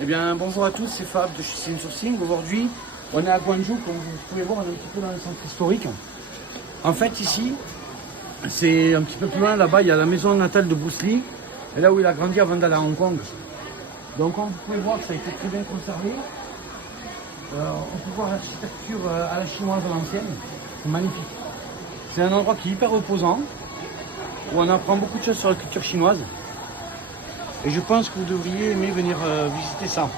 Eh bien, bonjour à tous, c'est Fab de chez CN Sourcing. Aujourd'hui, on est à Guangzhou, comme vous pouvez voir, on est un petit peu dans le centre historique. En fait, ici, c'est un petit peu plus loin, là-bas, il y a la maison natale de Bruce Lee, et là où il a grandi avant d'aller à Hong Kong. Donc, comme vous pouvez voir, ça a été très bien conservé. On peut voir l'architecture à la chinoise à l'ancienne, c'est magnifique. C'est un endroit qui est hyper reposant, où on apprend beaucoup de choses sur la culture chinoise. Et je pense que vous devriez aimer venir visiter ça.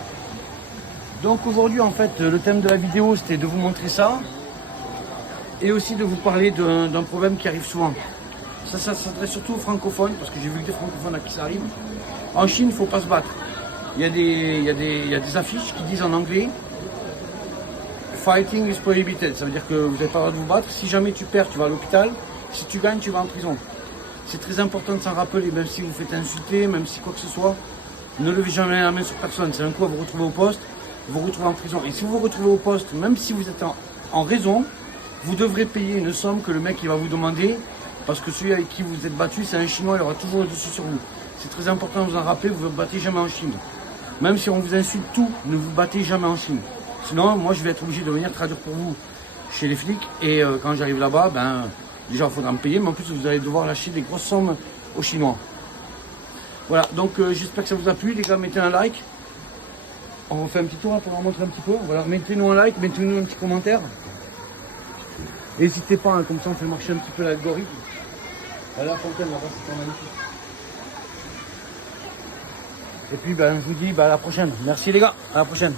Donc aujourd'hui, en fait, le thème de la vidéo, c'était de vous montrer ça. Et aussi de vous parler d'un problème qui arrive souvent. Ça s'adresse surtout aux francophones, parce que j'ai vu que des francophones à qui ça arrive. En Chine, il ne faut pas se battre. Il y a des affiches qui disent en anglais « Fighting is prohibited ». Ça veut dire que vous n'avez pas le droit de vous battre. Si jamais tu perds, tu vas à l'hôpital. Si tu gagnes, tu vas en prison. C'est très important de s'en rappeler, même si vous faites insulter, même si quoi que ce soit. Ne levez jamais la main sur personne. C'est un coup à vous retrouver au poste, vous vous retrouvez en prison. Et si vous vous retrouvez au poste, même si vous êtes en raison, vous devrez payer une somme que le mec il va vous demander, parce que celui avec qui vous êtes battu, c'est un Chinois, il aura toujours le dessus sur vous. C'est très important de vous en rappeler, vous ne vous battez jamais en Chine. Même si on vous insulte tout, ne vous battez jamais en Chine. Sinon, moi je vais être obligé de venir traduire pour vous chez les flics. Et quand j'arrive là-bas, déjà il faudra me payer, mais en plus vous allez devoir lâcher des grosses sommes aux Chinois. Voilà, donc j'espère que ça vous a plu, les gars, mettez un like. On fait un petit tour là, pour vous montrer un petit peu. Voilà, mettez-nous un like, mettez-nous un petit commentaire. N'hésitez pas, hein, comme ça on fait marcher un petit peu l'algorithme. La fontaine là-bas, c'est magnifique. Et puis je vous dis à la prochaine. Merci les gars, à la prochaine.